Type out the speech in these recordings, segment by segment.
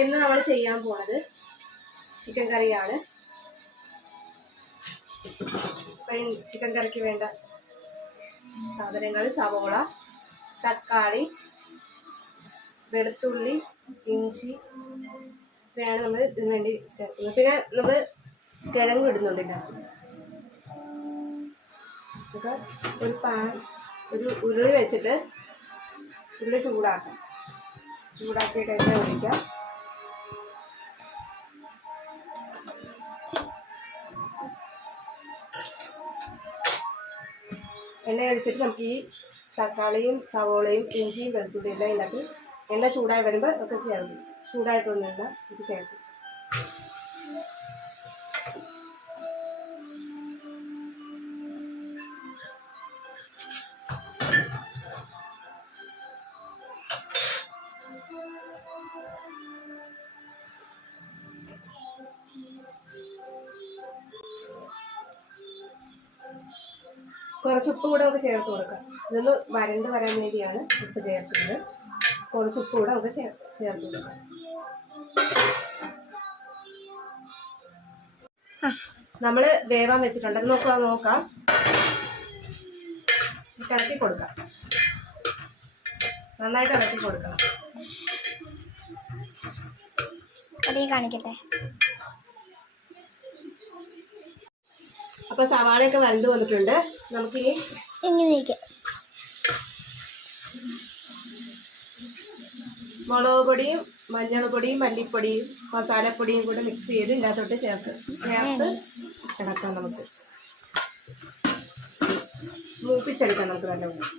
ഇന്ന് നമ്മൾ ചെയ്യാൻ പോകുന്നത് ചിക്കൻ കറിയാണ്. ചിക്കൻ കറിക്ക് വേണ്ട സാധനങ്ങൾ സവോള, തക്കാളി, വെളുത്തുള്ളി, ഇഞ്ചി ഇവയാണ് നമ്മൾ ഇതിന് വേണ്ടി ചേർക്കുന്നത്. പിന്നെ നമ്മൾ കിഴങ്ങ് ഇടുന്നുണ്ട്. നമുക്ക് ഒരു ഉരുളി വെച്ചിട്ട് ഉരുളി ചൂടാക്കിയിട്ട് എണ്ണ ഒഴിക്കാം. എണ്ണ ഒഴിച്ചിട്ട് നമുക്ക് ഈ തക്കാളിയും സവോളയും ഇഞ്ചിയും വെളുത്തുള്ളിയും എല്ലാം ഇതിനകത്ത് എണ്ണ ചൂടായി വരുമ്പോൾ ഒക്കെ ചേർക്കും. ചൂടായിട്ടൊന്നും എണ്ണ നമുക്ക് ചേർക്കും. കുറച്ച് ഉപ്പ് കൂടെ നമുക്ക് ചേർത്ത് കൊടുക്കാം. ഇതൊന്ന് വരണ്ട് വരാൻ വേണ്ടിയാണ് ഉപ്പ് ചേർക്കുന്നത്. കുറച്ച് ഉപ്പ് കൂടെ നമുക്ക് ചേർത്ത് കൊടുക്കാം. നമ്മൾ വേവാൻ വെച്ചിട്ടുണ്ട്. അത് നോക്കാം. ഇളക്കി കൊടുക്കാം. നന്നായിട്ട് ഇളക്കി കൊടുക്കണം. കാണിക്കട്ടെ. അപ്പോൾ സവാളയൊക്കെ വരണ്ട് വന്നിട്ടുണ്ട്. നമുക്ക് ഇങ്ങനെ മുളക് പൊടിയും മഞ്ഞൾ പൊടിയും മല്ലിപ്പൊടിയും മസാലപ്പൊടിയും കൂടെ മിക്സ് ചെയ്ത് ഇതിനകത്തോട്ട് ചേർത്ത് ഇളക്കാം. നമുക്ക് മൂപ്പിച്ചെടുക്കാം. നമുക്ക് നല്ലപോലെ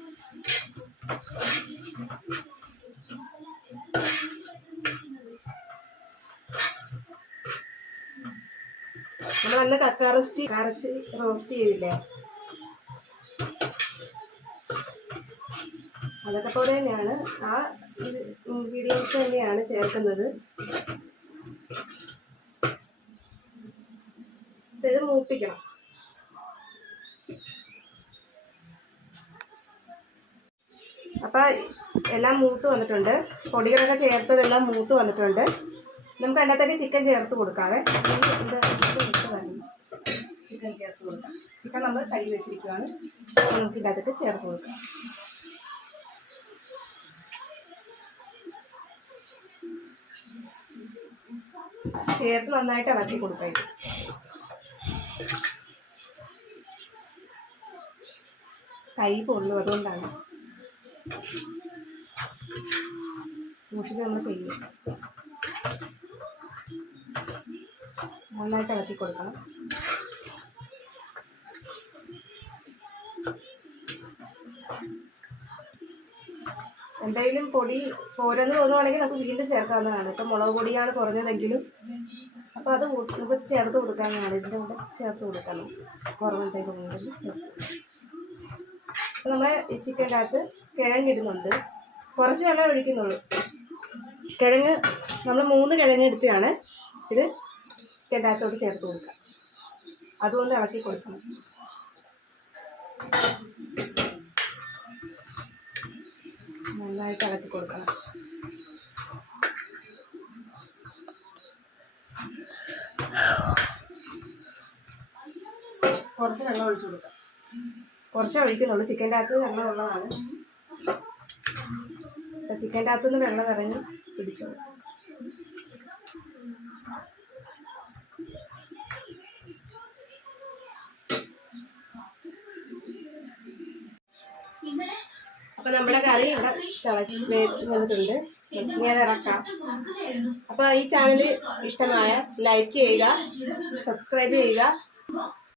നമ്മൾ നല്ല കറച്ച് റോസ്റ്റ് ചെയ്തില്ലേ, അതൊക്കെ പോലെ തന്നെയാണ്. ആ ഇൻഗ്രീഡിയൻസ് തന്നെയാണ് ചേർക്കുന്നത്. ഇത് മൂപ്പിക്കണം. അപ്പം എല്ലാം മൂത്ത് വന്നിട്ടുണ്ട്. പൊടികളൊക്കെ ചേർത്തതെല്ലാം മൂത്ത് വന്നിട്ടുണ്ട്. നമുക്ക് അതിനകത്തേക്ക് ചിക്കൻ ചേർത്ത് കൊടുക്കാവേ. ചിക്കൻ ചേർത്ത് കൊടുക്കാം. ചിക്കൻ നമ്മൾ കഴുകി വെച്ചിരിക്കുകയാണ്. നമുക്ക് ഇതിനകത്തേക്ക് ചേർത്ത് കൊടുക്കാം. ചേർത്ത് നന്നായിട്ട് ഇളക്കി കൊടുക്കാം. കൈ പൊള്ളും, അതുകൊണ്ടാണ് സൂക്ഷിച്ച് നമ്മൾ ചെയ്യും. നന്നായിട്ട് ഇളക്കി കൊടുക്കണം. എന്തെങ്കിലും പൊടി പോരെന്ന് തോന്നുവാണെങ്കിൽ നമുക്ക് വീണ്ടും ചേർക്കാവുന്നതാണ്. ഇപ്പം മുളക് പൊടിയാണ് കുറഞ്ഞതെങ്കിലും അപ്പോൾ അത് നമുക്ക് ചേർത്ത് കൊടുക്കാവുന്നതാണ്. ഇതിൻ്റെ കൂടെ ചേർത്ത് കൊടുക്കണം. കുറവെന്തെങ്കിലും ഉണ്ടെങ്കിൽ ചേർത്ത്. അപ്പോൾ നമ്മൾ ഈ ചിക്കൻ്റെ അകത്ത് കിഴങ്ങിടുന്നുണ്ട്. കുറച്ച് വെള്ളം ഒഴിക്കുന്നുള്ളൂ. കിഴങ്ങ് നമ്മൾ 3 കിഴങ്ങ് എടുത്താണ് ഇത് ചിക്കൻ്റെ അകത്തോട്ട് ചേർത്ത് കൊടുക്കാം. അതുകൊണ്ട് ഇളക്കി കൊടുക്കണം. നന്നായിട്ട് ഇളക്കി കൊടുക്കണം. കുറച്ച് വെള്ളം ഒഴിച്ചു കൊടുക്കാം. കുറച്ച് ഒഴിക്കുന്നുള്ളൂ. ചിക്കൻ്റെ അകത്ത് വെള്ളം ഉള്ളതാണ്. അപ്പം ചിക്കൻ്റെ അകത്തുനിന്ന് വെള്ളം ഇറങ്ങി പിടിച്ചോളൂ. അപ്പം നമ്മുടെ കറി ഇവിടെ തിളച്ച് വന്നിട്ടുണ്ട്. ഇനി അത് ഇറക്കാം. അപ്പോൾ ഈ ചാനൽ ഇഷ്ടമായ ലൈക്ക് ചെയ്യുക, സബ്സ്ക്രൈബ് ചെയ്യുക.